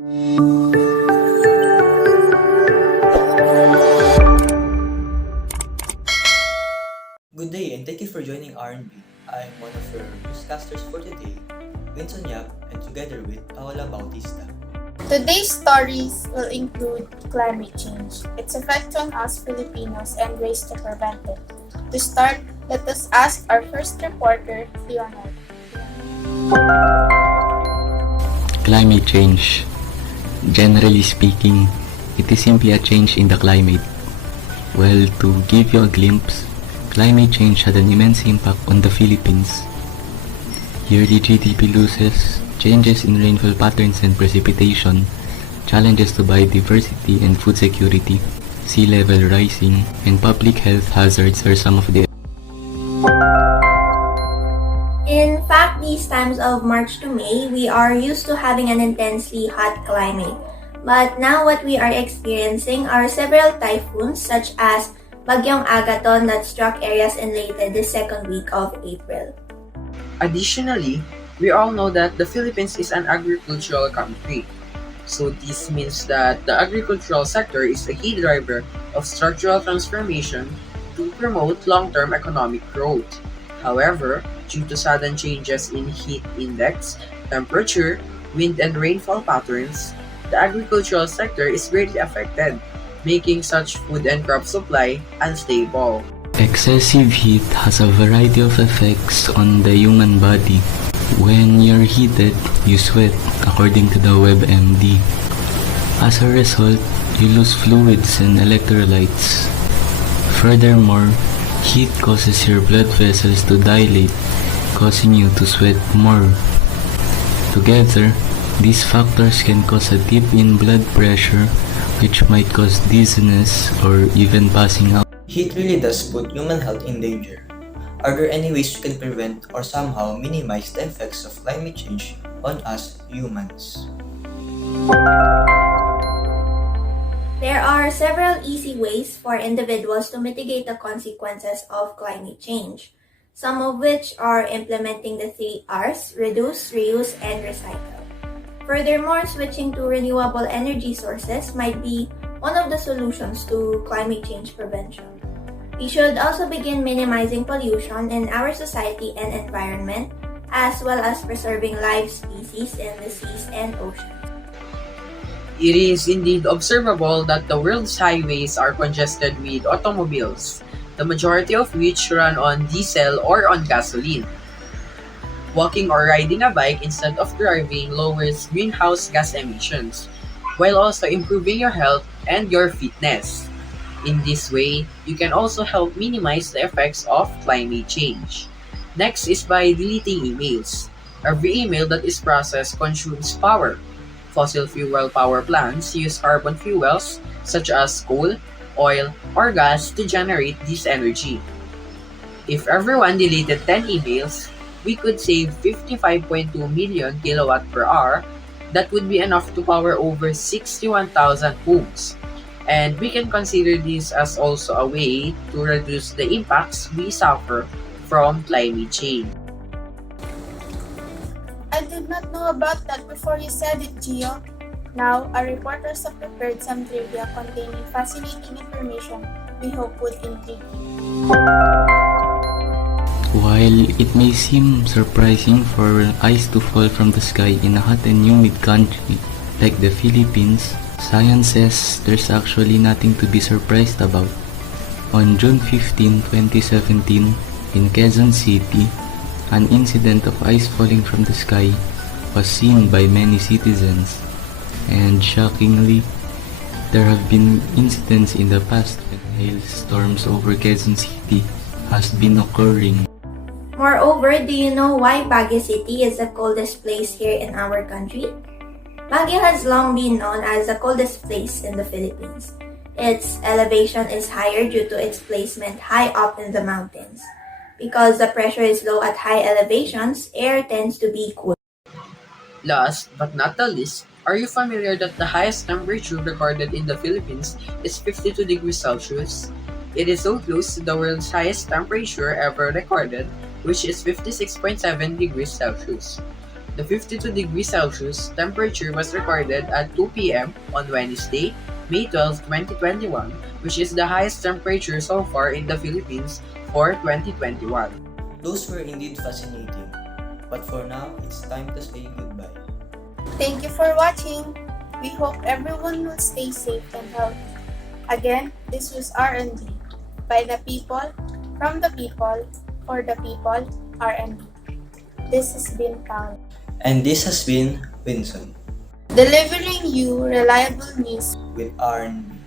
Good day and thank you for joining R&B. I'm one of your newscasters for today, Vincent Yap, and together with Paola Bautista. Today's stories will include climate change, its effect on us Filipinos, and ways to prevent it. To start, let us ask our first reporter, Leonard. Climate change. Generally speaking, it is simply a change in the climate. Well, to give you a glimpse, climate change had an immense impact on the Philippines. Yearly GDP losses, changes in rainfall patterns and precipitation, challenges to biodiversity and food security, sea level rising, and public health hazards are some of the. In fact, these times of March to May, we are used to having an intensely hot climate. But now what we are experiencing are several typhoons such as Bagyong Agaton that struck areas in Leyte the second week of April. Additionally, we all know that the Philippines is an agricultural country. So this means that the agricultural sector is a key driver of structural transformation to promote long-term economic growth. However, due to sudden changes in heat index, temperature, wind and rainfall patterns, the agricultural sector is greatly affected, making such food and crop supply unstable. Excessive heat has a variety of effects on the human body. When you're heated, you sweat, according to the WebMD. As a result, you lose fluids and electrolytes. Furthermore, heat causes your blood vessels to dilate, causing you to sweat more. Together, these factors can cause a dip in blood pressure, which might cause dizziness or even passing out. Heat really does put human health in danger. Are there any ways we can prevent or somehow minimize the effects of climate change on us humans? There are several easy ways for individuals to mitigate the consequences of climate change, some of which are implementing the 3 R's: reduce, reuse, and recycle. Furthermore, switching to renewable energy sources might be one of the solutions to climate change prevention. We should also begin minimizing pollution in our society and environment, as well as preserving live species in the seas and oceans. It is indeed observable that the world's highways are congested with automobiles, the majority of which run on diesel or on gasoline. Walking or riding a bike instead of driving lowers greenhouse gas emissions, while also improving your health and your fitness. In this way, you can also help minimize the effects of climate change. Next is by deleting emails. Every email that is processed consumes power. Fossil fuel power plants use carbon fuels such as coal, oil, or gas to generate this energy. If everyone deleted 10 emails, we could save 55.2 million kilowatt per hour. That would be enough to power over 61,000 homes. And we can consider this as also a way to reduce the impacts we suffer from climate change. I did not know about that before you said it, Gio. Now, our reporters have prepared some trivia containing fascinating information we hope would intrigue you. While it may seem surprising for ice to fall from the sky in a hot and humid country like the Philippines, science says there's actually nothing to be surprised about. On June 15, 2017, in Quezon City, an incident of ice falling from the sky was seen by many citizens, and shockingly, there have been incidents in the past when hailstorms over Quezon City has been occurring. Moreover, do you know why Baguio City is the coldest place here in our country? Baguio has long been known as the coldest place in the Philippines. Its elevation is higher due to its placement high up in the mountains. Because the pressure is low at high elevations, air tends to be cool. Last but not the least, are you familiar that the highest temperature recorded in the Philippines is 52 degrees Celsius? It is so close to the world's highest temperature ever recorded, which is 56.7 degrees Celsius. The 52 degrees Celsius temperature was recorded at 2 p.m. on Wednesday, May 12, 2021, which is the highest temperature so far in the Philippines for 2021. Those were indeed fascinating. But for now, it's time to say goodbye. Thank you for watching. We hope everyone will stay safe and healthy. Again, this was R&D. By the people, from the people, for the people, R&D. This has been Paul. And this has been Winston Delivering you reliable news with R&B.